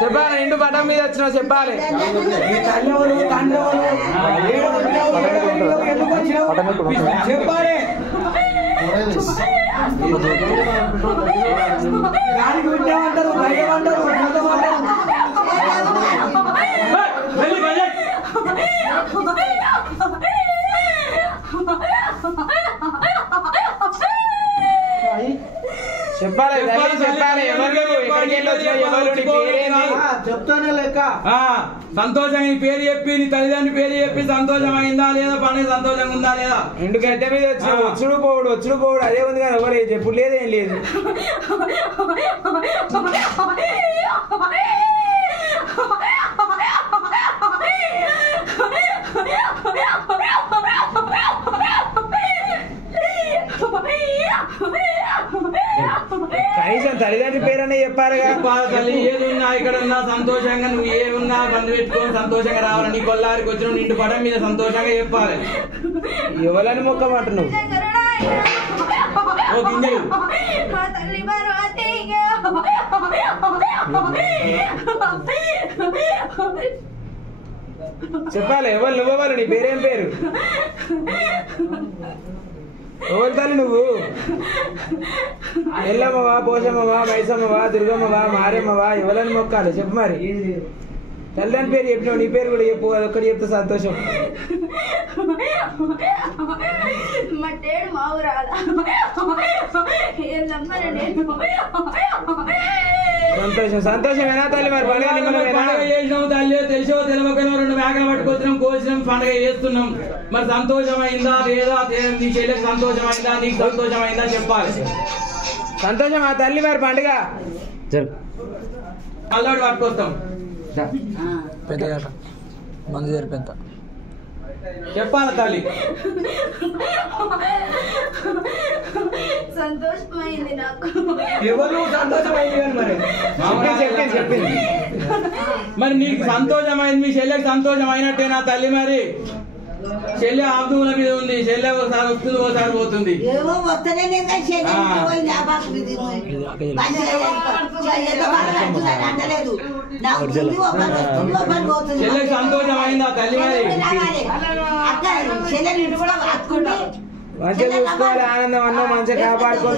చెప్పాలి నిండు పటం మీద వచ్చినావు చెప్పాలి చెప్పాలి దానికి వింటామంటారు చెప్పాలి చెప్పాలి చెప్తానే లెక్క సంతోషం నీ పేరు చెప్పి నీ తల్లిదండ్రుల పేరు చెప్పి సంతోషమైందా లేదా పండుగ సంతోషంగా ఉందా లేదా ఇంటి గడ్డ మీద వచ్చుడు పోవుడు అదే ఉంది కానీ ఎవరు చెప్పుడు లేదేం లేదు కనీసం తల్లిదండ్రుల పేరనే చెప్పాలిగా తల్లి ఏదున్నా ఇక్కడ ఉన్నా సంతోషంగా నువ్వు ఏమున్నా బంధు పెట్టుకొని సంతోషంగా రావాలి నీ కొల్లారికి వచ్చిన నిండు పడం మీద సంతోషంగా చెప్పాలి ఎవరని మొక్కమాట నువ్వు ఓ గింజలు చెప్పాలి ఎవరు నువ్వెవరు నీ పేరేం పేరు ఎవరు తల్లి నువ్వు ఎల్లమ్మవా పోషమ్మవా మైసమ్మవా దుర్గమ్మవా మారేమ్మవా ఎవరని మొక్కాలి చెప్పు మరి తల్లిదండ్రుల పేరు చెప్పినావు నీ పేరు కూడా చెప్పు అదొక్కటి చెప్తే సంతోషం సంతోషం సంతోషమేనా తల్లి మరి పండుగ చేసినాం తల్లి తెలిసో తెలియకనో 2 మేకలు పట్టుకొచ్చినాం కోసినాం పండుగ చేస్తున్నాం మరి సంతోషమైందా లేదా నీ చెల్లెకి సంతోషమైందా నీకు సంతోషమైందా చెప్పాలి సంతోషం ఆ తల్లి మరి పండుగ అల్లాడు పట్టుకొస్తాం పెద్ద మందు జరిపేంత చెప్పాలి తల్లి సంతోషమైంది నాకు ఎవరు సంతోషమైంది మరి చెప్పింది మరి నీకు సంతోషమైంది మీ చెల్లెకి సంతోషం అయినట్టేనా తల్లి మరి చెల్లె ఆబ్దుల మీద ఉంది చెల్లె ఒకసారి వస్తుంది ఒకసారి పోతుంది చెల్లెకి సంతోషం అయిందా తల్లి మరి మంచిగా చూసుకోవాలి ఆనందం అన్న మంచిగా కాపాడుకో